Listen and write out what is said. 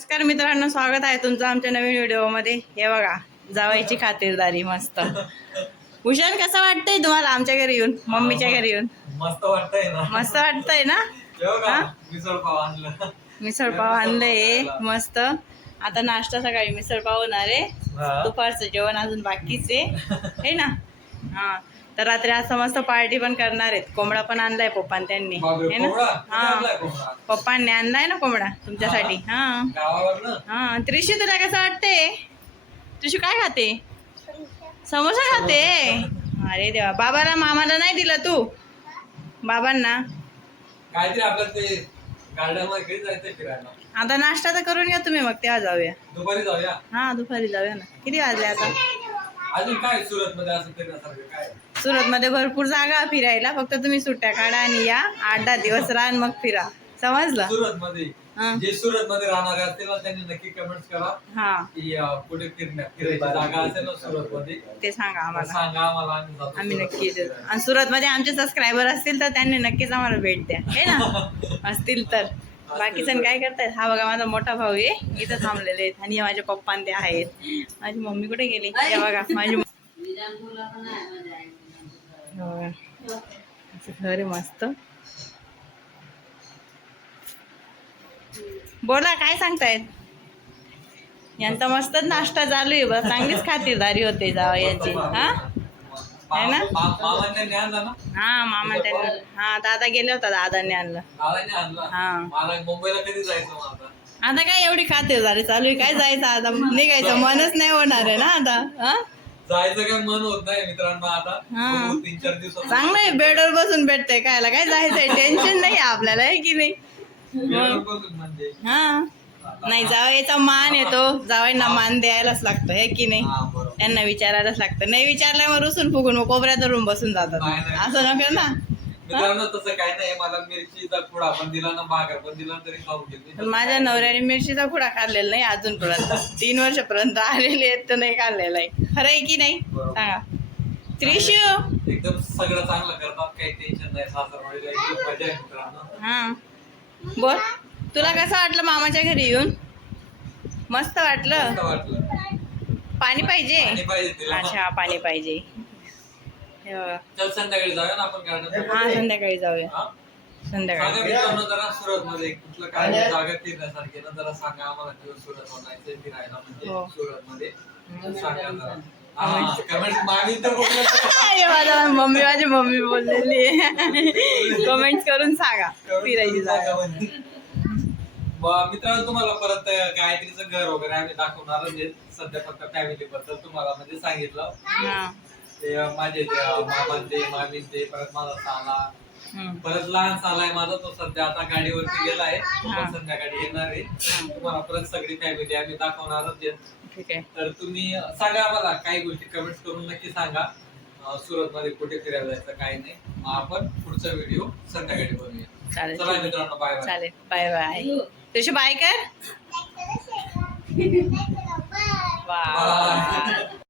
नमस्कार मित्रांनो, स्वागत आहे तुमचं आमच्या नवीन व्हिडिओमध्ये. हे बघा, जावायची खातिरदारी मस्त. भूषण, कसं वाटतंय तुम्हाला आमच्या घरी येऊन, मम्मीच्या घरी येऊन? मस्त वाटतंय ना. मस्त वाटतंय ना? मिसळ पाव आणलं. मिसळ पाव आणलंय मस्त. आता नाश्ता सकाळी मिसळ पाव होणार आहे. दुपारचं जेवण अजून बाकीच आहे ना. हा, तर रात्री असं मस्त पार्टी पण करणार आहेत. कोंबडा पण आणलाय पप्पान त्यांनी, है ना? हा, पप्पांनी आणलाय ना कोंबडा तुमच्यासाठी. हा हा. त्रिशी, तुला कसं वाटतंय? त्रिशू काय खाते? समोसा खाते. अरे देवा, बाबाला मामाला नाही दिलं तू? बाबांना काहीतरी आपल्याला ते गार्डन मध्ये जायचं फिरायला. आता नाश्ता तर करून घ्या तुम्ही, मग तेव्हा जाऊया. दुपारी जाऊया. हा, दुपारी जाऊया ना. किती वाजले आता? अजून काय सुरत मध्ये असं फिरण्यासारखं काय? सुरत मध्ये भरपूर जागा फिरायला, फक्त तुम्ही सुट्ट्या काढा आणि या. 8-10 दिवस राहा मग फिरा, समजलं? सुरत मध्ये जे सुरत मध्ये राहणारे असतील ना, त्यांनी नक्की कमेंट्स करा हा, की कुठे फिरायची जागा असेल ना सुरत मध्ये, ते सांगा आम्हाला. सांगा आम्हाला, आम्ही जातो. आम्ही नक्की येतो. आणि सुरत मध्ये आमचे सबस्क्रायबर असतील तर त्यांनी नक्कीच आम्हाला भेट द्या, हे ना? असतील तर. बाकी जण काय करतायत? हा बघा, माझा मोठा भाऊ आहे, इथं थांबलेले आहेत. आणि माझे पप्पा ते आहेत. माझी मम्मी कुठे गेली? हे बघा, माझी घर आहे मस्त. बोला, काय सांगतायत? यांचा मस्तच नाश्ता चालू आहे. बस चांगलीच खातिरदारी होते जावा यांची. हा, है ना? मामांनी आणलं ना. हा, मामा त्यांनी. हा, दादा गेले होता, दादांनी आणलं. दादाने आणलं. हा, मला मुंबईला कधी जायचं मग आता? आता काय एवढी खातिरदारी चालू आहे, काय जायचं आता? निघायचं मनच नाही होणार आहे ना आता. हा, जायचं काय मन होत नाही मित्रांनो आता. हा. 3-4 दिवसात चांगलं आहे, बेडवर बसून भेटतंय. कायला काय जायचंय? टेन्शन नाही आपल्याला, आहे की नाही? म्हणजे हा, नाही, जावायचा मान येतो. जावायला मान द्यायलाच लागतं, हे की नाही? बरोबर. त्यांना विचारायलाच लागतं. नाही विचारल्यावर रुसून फुगून मग कोपऱ्यात धरून बसून जातात. नाही. असं नको ना. मित्रांनो, तसं काय नाही. मला मिरचीचा खुडा पण दिला ना, भाकर पण दिला तरी खाऊ घेतली. पण माझ्या नवऱ्याने मिरचीचा खुडा खाल्लेला नाही अजूनपर्यंत. 3 वर्षापर्यंत आलेले आहेत तर नाही खाल्लेला आहे. खरं आहे की नाही? सांगा. त्रिशू, एकदम सगळं चांगलं करतात, काही टेन्शन नाही. सासरवाडीला एकदम मजा आहे मित्रांनो. हा, बोल, तुला कसं वाटलं मामाच्या घरी येऊन? मस्त वाटलं? मस्त वाटलं. पाणी पाहिजे? पाणी पाहिजे तिला. अच्छा, पाणी पाहिजे. हे बघा. चल संध्याकाळी जाऊया ना आपण गार्डन. हा, संध्याकाळी जाऊया. संध्याकाळी सांगा मित्रांनो, जरा सुरत मध्ये कुठलं काय जागा फिरण्यासारखी ना, जरा सांगा आम्हाला. दिवस सुरत मध्ये फिरायला, म्हणजे सुरत मध्ये सांगा जरा. कमेंट मागणी तर माझी मम्मी बोललेली आहे. कमेंट करून सांगा फिरायची जागा. मित्रांनो, तुम्हाला परत गायत्रीचं घर वगैरे आम्ही दाखवणार. म्हणजे सध्या फक्त फॅमिली बद्दल तुम्हाला म्हणजे सांगितलं. ते माझे मामांचे, मामींचे, परत माझा साला, परत लहान साला आहे माझा. तो सध्या आता गाडीवरती गेलाय. संध्याकाळी येणार आहे. तुम्हाला परत सगळी फॅमिली आम्ही दाखवणारच. ठीक आहे, तर तुम्ही सांगा आम्हाला, काही गोष्टी कमेंट्स करून नक्की सांगा. सुरत मध्ये कुठे फिरायला जायचं काही नाही. आपण पुढचा व्हिडिओ संध्याकाळी बनवूया. चालेल. चला मित्रांनो, बाय बाय. चालेल, बाय बाय. तुझी बाय कर. वा.